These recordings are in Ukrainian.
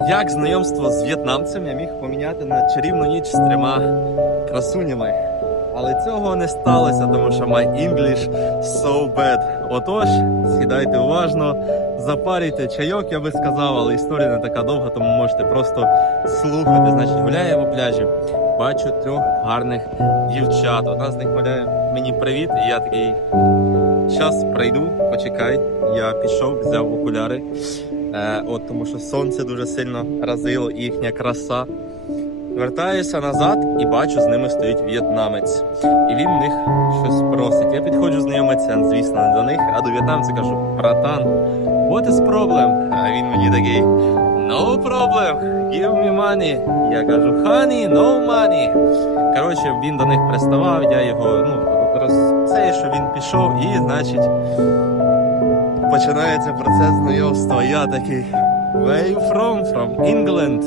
Як знайомство з в'єтнамцем я міг поміняти на чарівну ніч з трьома красунями. Але цього не сталося, тому що my English so bad. Отож, сідайте уважно, запарюйте чайок, я би сказав, але історія не така довга, тому можете просто слухати. Значить, гуляє по пляжі. Бачу трьох гарних дівчат. Одна з них гуляє мені привіт, і я такий. Щас пройду, почекай. Я пішов, взяв окуляри. Е, от тому що сонце дуже сильно разило і їхня краса. Вертаюся назад і бачу, з ними стоїть в'єтнамець. І він в них щось просить. Я підходжу знайомитися, звісно, не до них, а до в'єтнамця кажу: братан, what is problem? А він мені такий. No problem, give me money. Я кажу, honey, no money. Коротше, він до них приставав, я його, ну, роз... це, що він пішов, і, значить, починається процес знайомства. Я такий, where you from? From England.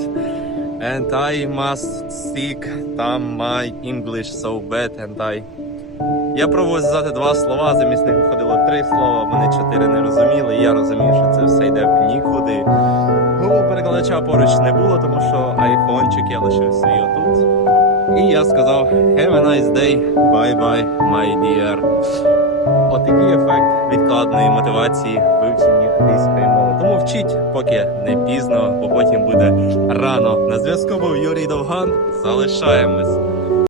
And I must speak там my English so bad and I... Я пробував сказати два слова, замість них виходило три слова, вони чотири не розуміли, і я розумів, що це все йде в нікуди. Google перекладача поруч не було, тому що айфончик я лишив свій отут. І я сказав Have a nice day, bye-bye, my dear. Отакий ефект відкладної мотивації вивчення англійської мови. Тому вчіть, поки не пізно, бо потім буде рано. На зв'язку був Юрій Довган. Залишаємось.